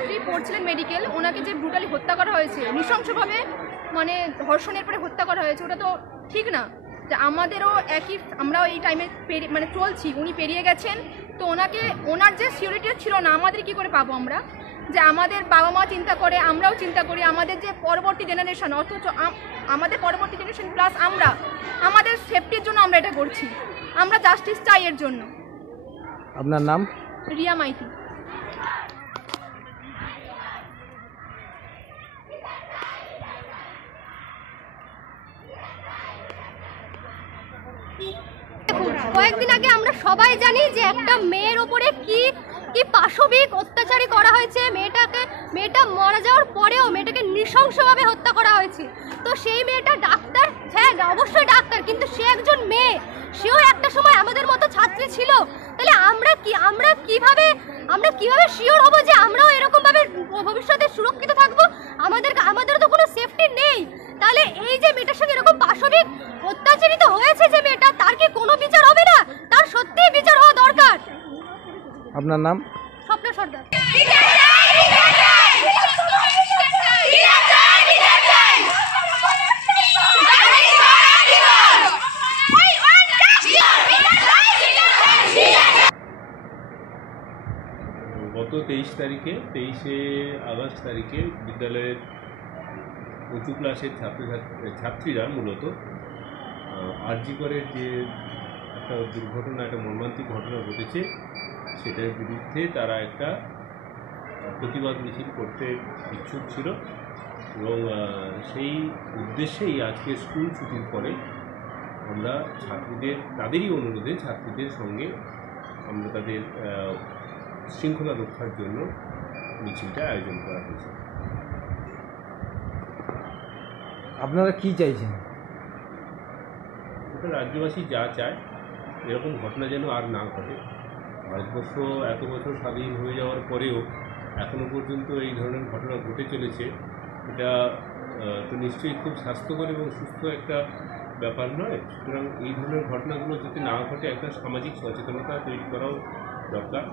ছাত্রী পড়ছিলেন মেডিকেল, ওনাকে যে ব্রুটালি হত্যা করা হয়েছে নৃশংসভাবে, মানে ধর্ষণের পরে হত্যা করা হয়েছে, ওটা তো ঠিক না। যে আমাদেরও একই, আমরাও এই টাইমে মানে চলছি, উনি পেরিয়ে গেছেন, তো ওনার যে সিকিউরিটি ছিল না, আমাদের কি করে পাবো আমরা? যে আমাদের বাবা মা চিন্তা করে, আমরাও চিন্তা করি, আমাদের যে পরবর্তী জেনারেশন, অথচ আমাদের পরবর্তী জেনারেশন প্লাস আমাদের সেফটির জন্য আমরা এটা করছি, আমরা জাস্টিস চাই এর জন্য। আপনার নাম? রিয়া মাইতি। কয়েকদিন আগে আমরা সবাই জানি যে একটা মেয়ের ওপরে কি কি পাশবিক অত্যাচারী করা হয়েছে, মেয়েটা মারা যাওয়ার পরেও মেয়েটাকে নৃশংসভাবে হত্যা করা হয়েছে। তো সেই মেয়েটা ডাক্তার, হ্যাঁ অবশ্যই ডাক্তার, কিন্তু সে একজন মেয়ে, সেও একটা সময় আমাদের মতো ছাত্রী ছিল। তাহলে আমরা কিভাবে শিওর হব যে আমরাও এরকম ভাবে ভবিষ্যতে সুরক্ষিত থাকবো? আমাদেরও তো কোনো সেফটি নেই। তাহলে এই যে মেয়েটার সঙ্গে এরকম পাশবিক অত্যাচারিত হয়েছে যে মেয়েটা, তার কি কোনো বিচার হবে না? তার সত্যিই বিচার হওয়া দরকার। আপনার নাম? স্বপ্না সর্দার। গত 23শে আগস্ট তারিখে বিদ্যালয়ের উঁচু ক্লাসের ছাত্রীরা মূলত আরজি করের যে একটা দুর্ঘটনা, একটা মর্মান্তিক ঘটনা ঘটেছে, সেটার বিরুদ্ধে তারা একটা প্রতিবাদ মিছিল করতে ইচ্ছুক ছিল এবং সেই উদ্দেশ্যেই আজকে স্কুল ছুটির পরে আমরা তাদেরই অনুরোধে ছাত্রীদের সঙ্গে আমরা তাদের শৃঙ্খলা রক্ষার জন্য মিছিলটা আয়োজন করা হয়েছে। আপনারা কি চাইছেন? এটা রাজ্যবাসী যা চায়, এরকম ঘটনা যেন আর না ঘটে। ভারতবর্ষ এত বছর স্বাধীন হয়ে যাওয়ার পরেও এখনও পর্যন্ত এই ধরনের ঘটনা ঘটে চলেছে। এটা তো নিশ্চয়ই খুব স্বাস্থ্যকর এবং সুস্থ একটা ব্যাপার নয়। সুতরাং এই ধরনের ঘটনাগুলো যাতে না ঘটে, একটা সামাজিক সচেতনতা তৈরি করাও দরকার।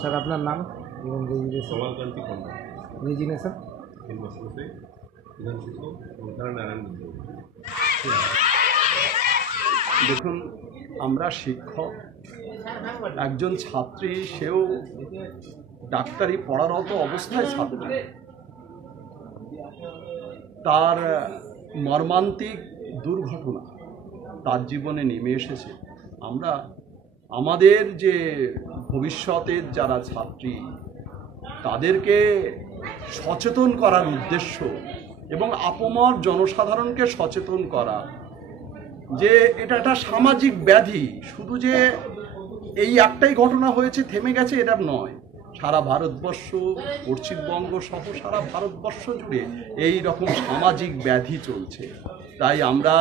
স্যার আপনার নাম এবং কমলকান্তি পণ্ড, রেজিগনেশন? হেডমাস্টার প্রধান শিক্ষক নারায়ণ বিদ্যালয়। দেখুন, আমরা শিক্ষক, একজন ছাত্রী, সেও ডাক্তারি পড়ারত অবস্থায় ছাত্রী, তার মর্মান্তিক দুর্ঘটনা তার জীবনে নেমে এসেছে। আমরা আমাদের যে ভবিষ্যতের যারা ছাত্রী, তাদেরকে সচেতন করার উদ্দেশ্য এবং আপামর জনসাধারণকে সচেতন করা যে এটা একটা সামাজিক ব্যাধি। শুধু যে এই একটাই ঘটনা হয়েছে, থেমে গেছে, এটা নয়। সারা ভারতবর্ষ, পশ্চিমবঙ্গ সহ সারা ভারতবর্ষ জুড়ে এই রকম সামাজিক ব্যাধি চলছে। তাই আমরা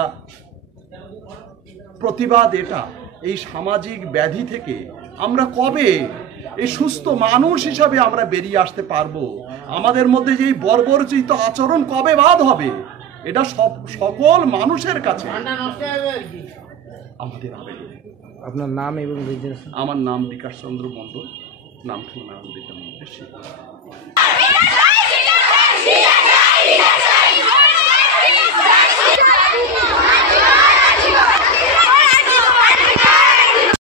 প্রতিবাদ, এটা এই সামাজিক ব্যাধি থেকে আমরা কবে এই সুস্থ মানুষ হিসাবে আমরা বেরিয়ে আসতে পারবো? আমাদের মধ্যে যে বর্বরচিত আচরণ কবে বাদ হবে? এটা সকল মানুষের কাছে আমাদের আবেদন। আপনার নাম এবং? আমার নাম বিকাশ চন্দ্র মণ্ডল, নামখানা নারায়ণ বিদ্যামন্দির শিক্ষক।